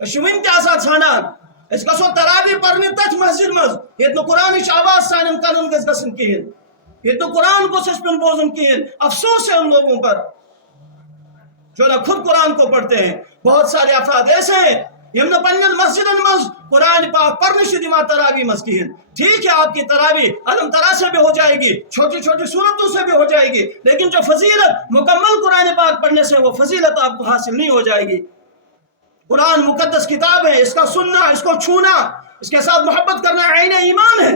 One ठान गो तरावी पर्ने तथ मस्जिद मज ये कुरान आवाज सान कन गन कहें ये कुरान गोस पे बोजन कहें। अफसोस है उन लोगों पर जो ना खुद कुरान को पढ़ते हैं। बहुत सारे अफराद ऐसे हैं यम न पन्न मस्जिदन मज कुरान पाक पढ़ने दिमा तरावी मज कहें। ठीक है आपकी तरावी अलम तरा से भी हो जाएगी, छोटी छोटी सूरतों से भी हो जाएगी, लेकिन जो फजीलत मुकम्मल कुरान पाक पढ़ने से वो फजीलत आपको हासिल नहीं हो जाएगी। कुरान मुकद्दस किताब है, इसका सुनना, इसको छूना, इसके साथ मोहब्बत करना आईन ईमान है।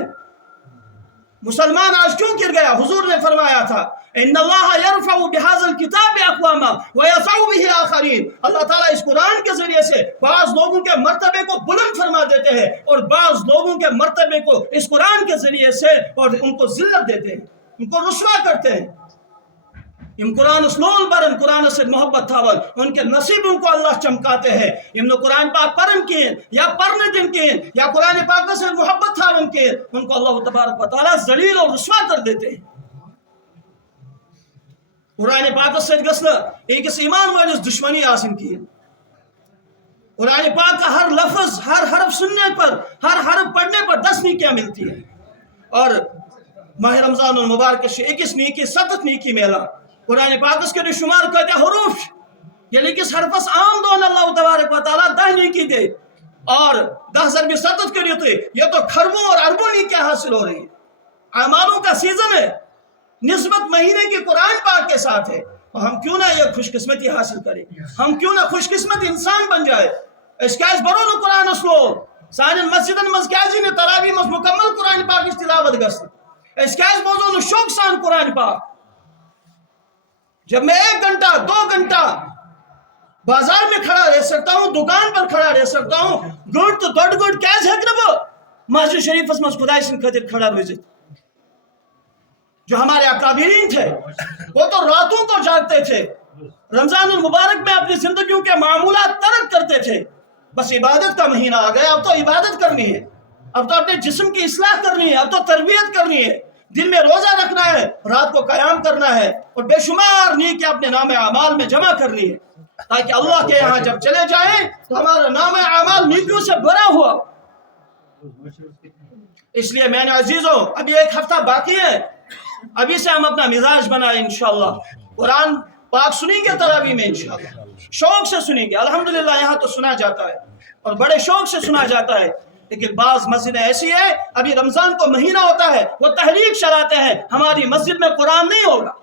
मुसलमान आज क्यों गिर गया? हुजूर ने फरमाया था इन्नल्लाह यरफउ बिहाज़ल किताब अक़वामा व यज़उ बिही आखरीन। अल्लाह ताला इस कुरान के जरिए से बाज़ लोगों के मर्तबे को बुलंद फरमा देते हैं और बाज़ लोगों के मर्तबे को इस कुरान के जरिए से और उनको जिल्लत देते हैं, उनको रुस्वा करते हैं। इम कुरान स्लोल बरन कुरान से मोहब्बत थावन उनके नसीबों को अल्लाह चमकाते हैं। इमनो कुरान पाक परन के या पढ़ने दिन के या कुरान पाक से मोहब्बत थावन के उनको अल्लाह तबारक व तआला जलील और रुस्वा कर देते हैं। कुरान पाक से गसन एक ईमान वालिस दुश्मनी आसिन की। कुरान पाक का हर लफ्ज, हर हरफ सुनने पर, हर हरफ पढ़ने पर 10 नेकियां मिलती है और माह रमजान मुबारक से 21 नेकी 7 नेकी मेला। कुरान पाक के शुमार कहते हरूफ यानी कि हरफस आम दोन अल्लाह तबारक व तआला 10 नेकी दे और 10 ज़रब 7 करिए तो ये तो खरबों और अरबों नेकियां हासिल हो रही है। अमालों का सीजन है, निस्बत महीने के कुरान पाक के साथ है। और हम क्यों ना ये खुशकिस्मती हासिल करें, हम क्यों ना खुशकिस्मत इंसान बन जाए। इसका बरो न कुरान स्लो सान मस्जिदन मज क्या ने तरावी मज मुकम्मल कुरान पाक की तिलावत गसन इसका बोझो न शौक सान कुरान पाक। जब मैं 1 घंटा 2 घंटा बाजार में खड़ा रह सकता हूँ, दुकान पर खड़ा रह सकता हूँ, गुट तो दौड़ गुट क्या मस्जिद शरीफ मज खुदा खातिर खड़ा रह। जो हमारे अकाबिरीन थे वो तो रातों को जागते थे, रमजान मुबारक में अपनी जिंदगियों के मामूलात तरक करते थे। बस इबादत का महीना आ गया, अब तो इबादत करनी है, अब तो अपने जिस्म की इस्लाह करनी है, अब तो तरबियत करनी है, दिन में रोजा रखना है, रात को कयाम करना है और बेशुमार नेकी अपने नाम आमाल में जमा करनी है ताकि अल्लाह के यहाँ जब चले जाएं तो हमारा नाम आमाल नेकियों से भरा हुआ। इसलिए मैंने अजीजों अभी 1 हफ्ता बाकी है, अभी से हम अपना मिजाज बनाए इंशाअल्लाह। कुरान पाक सुनेंगे तरावी में इंशाअल्लाह, शौक से सुनेंगे। अल्हम्दुलिल्लाह यहाँ तो सुना जाता है और बड़े शौक से सुना जाता है, लेकिन बाज़ मस्जिदें ऐसी है अभी रमजान को महीना होता है वो तहरीक चलाते हैं हमारी मस्जिद में कुरान नहीं होगा,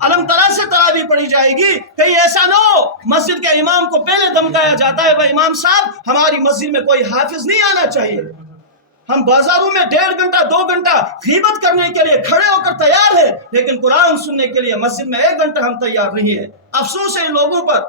अलम तरा से तरावी पढ़ी जाएगी। कहीं ऐसा ना हो मस्जिद के इमाम को पहले धमकाया जाता है भाई इमाम साहब हमारी मस्जिद में कोई हाफिज नहीं आना चाहिए। हम बाजारों में 1.5 घंटा 2 घंटा गीबत करने के लिए खड़े होकर तैयार है, लेकिन कुरान सुनने के लिए मस्जिद में 1 घंटा हम तैयार नहीं है। अफसोस है इन लोगों पर।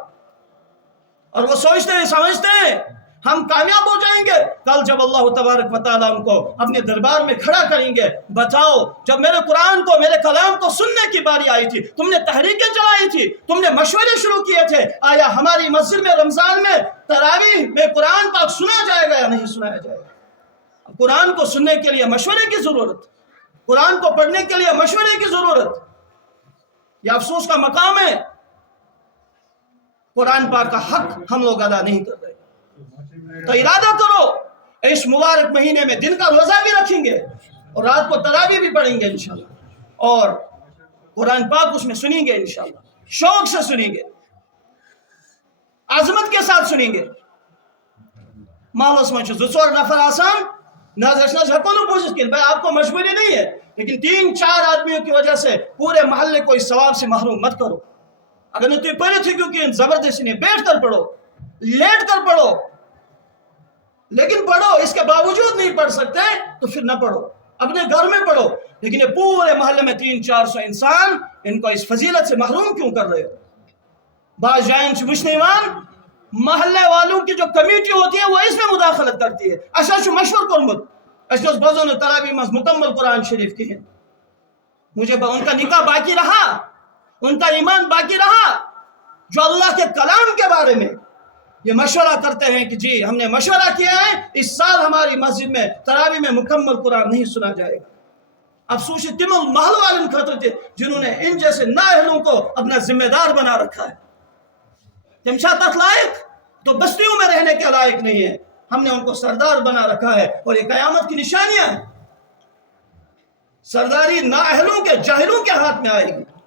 और वो सोचते हैं समझते हैं हम कामयाब हो जाएंगे कल जब अल्लाह तबारक व तआला उनको अपने दरबार में खड़ा करेंगे। बताओ जब मेरे कुरान को, मेरे कलाम को सुनने की बारी आई थी, तुमने तहरीकें चलाई थी, तुमने मशवरे शुरू किए थे, आया हमारी मस्जिद में रमजान में तरावी में कुरान पाक सुना जाएगा या नहीं सुनाया जाएगा? कुरान को सुनने के लिए मशवरे की जरूरत, कुरान को पढ़ने के लिए मशवरे की जरूरत। यह अफसोस का मकाम है, कुरान पाक का हक हम लोग अदा नहीं कर रहे। तो इरादा करो इस मुबारक महीने में दिन का रोजा भी रखेंगे और रात को तरावी भी पढ़ेंगे इंशाल्लाह और कुरान पाक उसमें सुनेंगे इंशाल्लाह, शौक से सुनेंगे, आजमत के साथ सुनेंगे। मालूस में 2-4 नफर आसान भाई आपको मजबूरी नहीं है, लेकिन 3-4 आदमियों की वजह से पूरे मोहल्ले को इस सवाब से महरूम मत करो। अगर नहीं तो पढ़े थे क्योंकि जबरदस्ती नहीं, बैठ कर पढ़ो, लेट कर पढ़ो, लेकिन पढ़ो। इसके बावजूद नहीं पढ़ सकते तो फिर ना पढ़ो, अपने घर में पढ़ो। लेकिन ये पूरे मोहल्ले में 300-400 इंसान इनको इस फजीलत से महरूम क्यों कर रहे हो? बाजाइन मुश्लिमान महल्ले वालों की जो कमेटी होती है वो इसमें मुदाखलत करती है। अच्छा मशहूर कुर्मत अशोस बजो ने तरावी मस मुकम्मल कुरान शरीफ की है। मुझे उनका निकाह बाकी रहा, उनका ईमान बाकी रहा, जो अल्लाह के कलाम के बारे में ये मशवरा करते हैं कि जी हमने मशवरा किया है इस साल हमारी मस्जिद में तरावी में मुकम्मल कुरान नहीं सुना जाएगा। अफसोस तिमुल महल वाले खतर थे जिन्होंने इन जैसे नाअहलों को अपना जिम्मेदार बना रखा है। तमशा तथ लायक تو بستیوں میں رہنے کے لائق نہیں ہے. ہم نے ان کو سردار بنا رکھا ہے اور یہ قیامت کی نشانیاں ہیں. سرداری نااہلوں کے جاہلوں کے ہاتھ میں آئے گی.